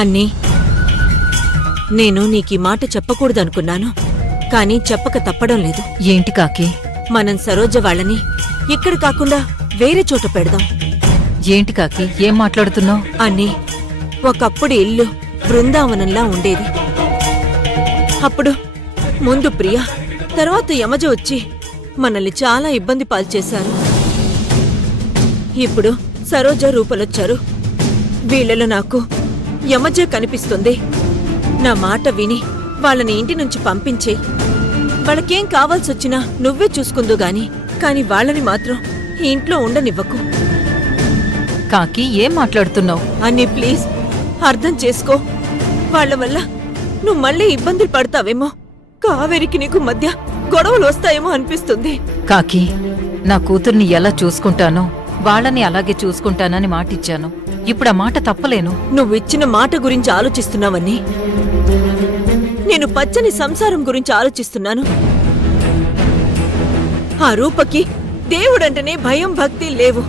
అన్నీ నేను నీకీ మాట చెప్పకూడదనుకున్నాను, కానీ చెప్పక తప్పడం లేదు. ఏంటి కాకి? మనం సరోజ వాళ్ళని ఇక్కడ కాకుండా వేరే చోట పెడదాం. ఏంటి కాకి, ఏం మాట్లాడుతున్నావు? అన్నీ ఒకప్పుడు ఇల్లు బృందావనంలా ఉండేది. అప్పుడు ముందు ప్రియ, తర్వాత యమజ వచ్చి మనల్ని చాలా ఇబ్బంది పాల్చేశారు. ఇప్పుడు సరోజ రూపలొచ్చారు. వీళ్ళలో నాకు యమజ కనిపిస్తుంది. నా మాట విని వాళ్ళని ఇంటి నుంచి పంపించేయి. వాళ్ళకేం కావాల్సొచ్చినా నువ్వే చూసుకుందు గాని, కాని వాళ్ళని మాత్రం ఈ ఇంట్లో ఉండనివ్వకు. కాకి, ఏం మాట్లాడుతున్నావు? అన్నీ ప్లీజ్ అర్థం చేసుకో. వాళ్ళ వల్ల నువ్వు మళ్ళీ ఇబ్బందులు పడతావేమో, కావేరికి నీకు మధ్య గొడవలు వస్తాయేమో అనిపిస్తుంది. కాకి, నా కూతుర్ని ఎలా చూసుకుంటానో వాళ్ళని అలాగే చూసుకుంటానని మాటిచ్చాను. ఇప్పుడు ఆ మాట తప్పలేను. నువ్విచ్చిన మాట గురించి ఆలోచిస్తున్నావని నేను పచ్చని సంసారం గురించి ఆలోచిస్తున్నాను. ఆ రూపకి దేవుడంటేనే భయం భక్తి లేవు.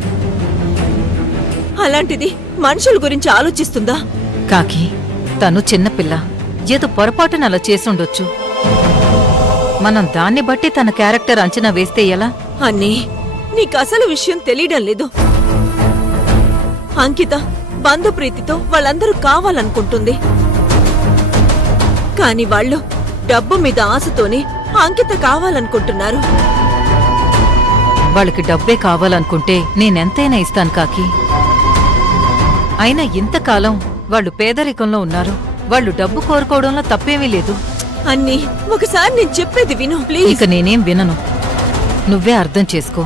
అలాంటిది మనుషుల గురించి ఆలోచిస్తుందా? కాకి, తను చిన్నపిల్ల, ఏదో పొరపాటున అలా చేసుండొచ్చు. మనం దాన్ని బట్టి తన క్యారెక్టర్ అంచనా వేస్తే ఎలా? అన్నీ నీకసలు విషయం తెలియడం లేదు. అంకిత బంధుప్రీతితో వాళ్ళందరూ కావాలనుకుంటుంది. కాని వాళ్ళు డబ్బు మీద ఆశతోనే అంకిత కావాలనుకుంటున్నారు. వాళ్ళకి డబ్బే కావాలనుకుంటే నేనెంతైనా ఇస్తాను కాకి. అయినా ఇంతకాలం వాళ్ళు పేదరికంలో ఉన్నారు. వాళ్ళు డబ్బు కోరుకోవడంలో తప్పేమీ లేదు. అన్నీ ఒకసారి నేను చెప్పేది విను ప్లీజ్. ఇక నేనేం వినను. నువ్వే అర్థం చేసుకో.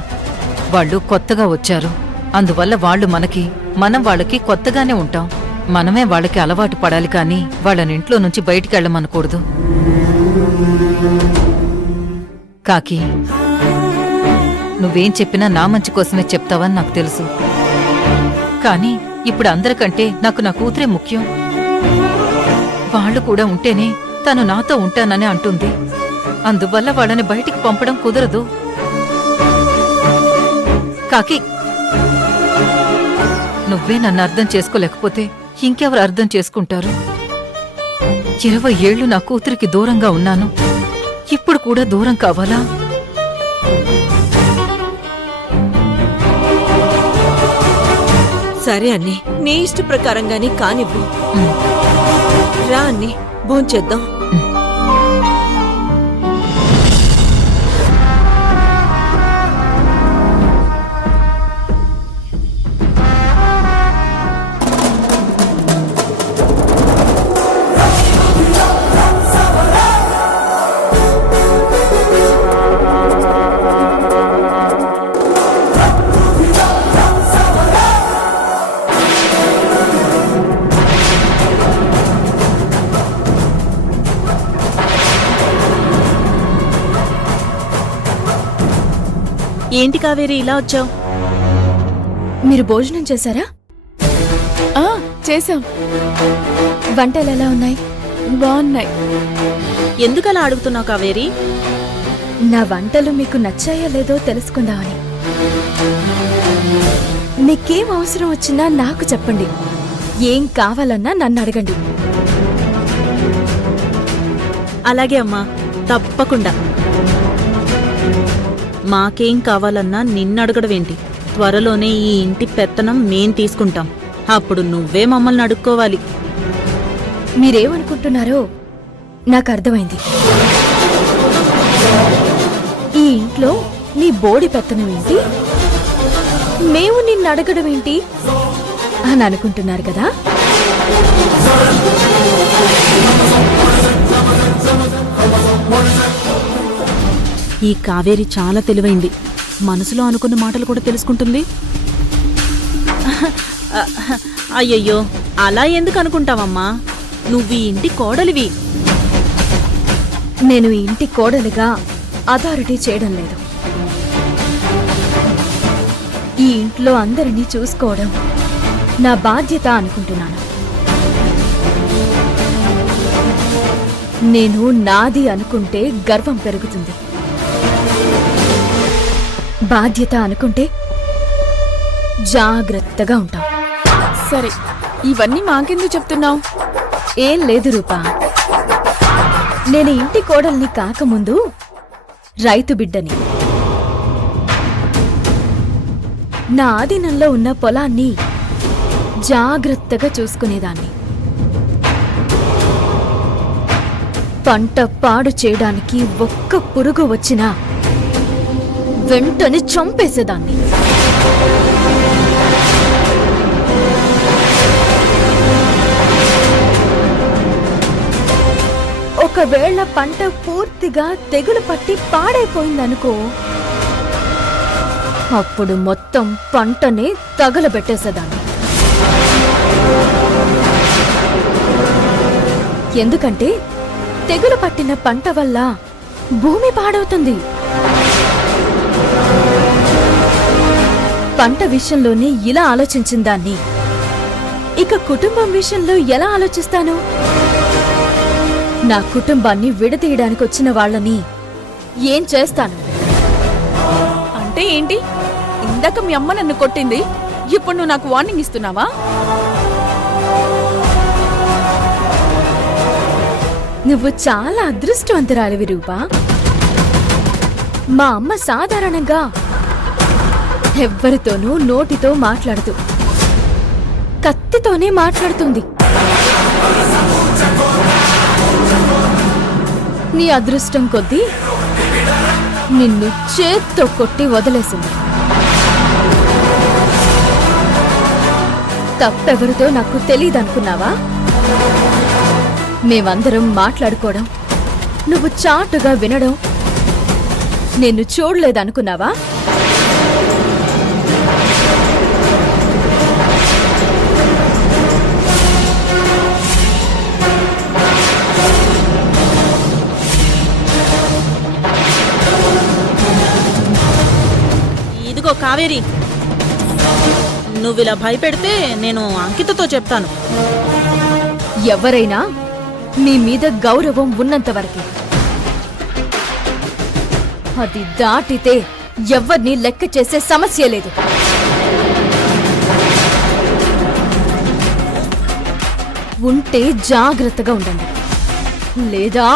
వాళ్ళు కొత్తగా వచ్చారు. అందువల్ల వాళ్ళు మనకి, మనం వాళ్ళకి కొత్తగానే ఉంటాం. మనమే వాళ్ళకి అలవాటు పడాలి కానీ వాళ్ళనింట్లో నుంచి బయటికెళ్ళమనకూడదు. కాకి, నువ్వేం చెప్పినా నా మంచి కోసమే చెప్తావని నాకు తెలుసు. కానీ ఇప్పుడు అందరికంటే నాకు నా కూతురే ముఖ్యం. వాళ్ళు కూడా ఉంటేనే తను నాతో ఉంటానని అంటుంది. అందువల్ల వాళ్ళని బయటికి పంపడం కుదరదు. కాకి, నువ్వే నన్ను అర్థం చేసుకోలేకపోతే ఇంకెవరు అర్థం చేసుకుంటారు? 20 ఏళ్లు నా కూతురికి దూరంగా ఉన్నాను. ఇప్పుడు కూడా దూరం కావాలా? సరే అన్నీ, నీ ఇష్ట ప్రకారంగానే కానివ్వు. రా అన్నీ, భోంచేద్దాం. ఏంటి కావేరి ఇలా వచ్చావు? మీరు భోజనం చేశారా? చేశాం. వంటలు ఎలా ఉన్నాయి? బాగున్నాయి. ఎందుకలా అడుగుతున్నావు కావేరి? నా వంటలు మీకు నచ్చాయో లేదో తెలుసుకుందామని. మీకేం అవసరం వచ్చినా నాకు చెప్పండి. ఏం కావాలన్నా నన్ను అడగండి. అలాగే అమ్మా, తప్పకుండా. మాకేం కావాలన్నా నిన్నడగడమేంటి? త్వరలోనే ఈ ఇంటి పెత్తనం మేం తీసుకుంటాం. అప్పుడు నువ్వే మమ్మల్ని అడుక్కోవాలి. మీరేమనుకుంటున్నారో నాకు అర్థమైంది. ఈ ఇంట్లో నీ బోడి పెత్తనం ఏంటి, మేము నిన్ను అడగడం ఏంటి అని అనుకుంటున్నారు కదా? ఈ కావేరి చాలా తెలివైంది. మనసులో అనుకున్న మాటలు కూడా తెలుసుకుంటుంది. అయ్యయ్యో, అలా ఎందుకు అనుకుంటావమ్మా? నువ్వు ఈ ఇంటి కోడలివి. నేను ఈ ఇంటి కోడలిగా అథారిటీ చేయడం లేదు. ఈ ఇంట్లో అందరినీ చూసుకోవడం నా బాధ్యత అనుకుంటున్నాను. నేను నాది అనుకుంటే గర్వం పెరుగుతుంది. బాధ్యత అనుకుంటే జాగ్రత్తగా ఉంటాం. సరే, ఇవన్నీ మాకెందుకు చెప్తున్నావు? ఏం లేదు రూపా, నేను ఇంటి కోడల్ని కాకముందు రైతు బిడ్డని. నా ఆధీనంలో ఉన్న పొలాన్ని జాగ్రత్తగా చూసుకునేదాన్ని. పంట పాడు చేయడానికి ఒక్క పురుగు వచ్చినా వెంటనే చంపేసేదాన్ని. ఒకవేళ పంట పూర్తిగా తెగులు పట్టి పాడైపోయిందనుకో, అప్పుడు మొత్తం పంటనే తగలబెట్టేసేదాన్ని. ఎందుకంటే తెగులు పట్టిన పంట వల్ల భూమి పాడవుతుంది. పంట విషయంలోనే ఇలా ఆలోచించిన దాన్ని ఇక కుటుంబం విషయంలో ఎలా ఆలోచిస్తాను? నా కుటుంబాన్ని విడదీయడానికి వచ్చిన వాళ్ళని ఏం చేస్తాను? అంటే ఏంటి? ఇందాక మీ అమ్మ నన్ను కొట్టింది, ఇప్పుడు నువ్వు నాకు వార్నింగ్ ఇస్తున్నావా? నువ్వు చాలా అదృష్టవంతురాలివి రూపా. మా అమ్మ సాధారణంగా ఎవ్వరితోనూ నోటితో మాట్లాడుతూ కత్తితోనే మాట్లాడుతుంది. నీ అదృష్టం కొద్దీ నిన్ను చేత్తో కొట్టి వదిలేసింది. తప్పెవరితో నాకు తెలీదనుకున్నావా? మేమందరం మాట్లాడుకోవడం, నువ్వు చాటుగా వినడం నిన్ను చూడలేదనుకున్నావా? ఇదిగో కావేరి, నువ్విలా భయపెడితే నేను అంకితతో చెప్తాను. ఎవరైనా మీ మీద గౌరవం ఉన్నంతవరకే. అది దాటితే ఎవ్వరినీ లెక్క చేసే సమస్య లేదు. ఉంటే జాగ్రత్తగా ఉండండి, లేదా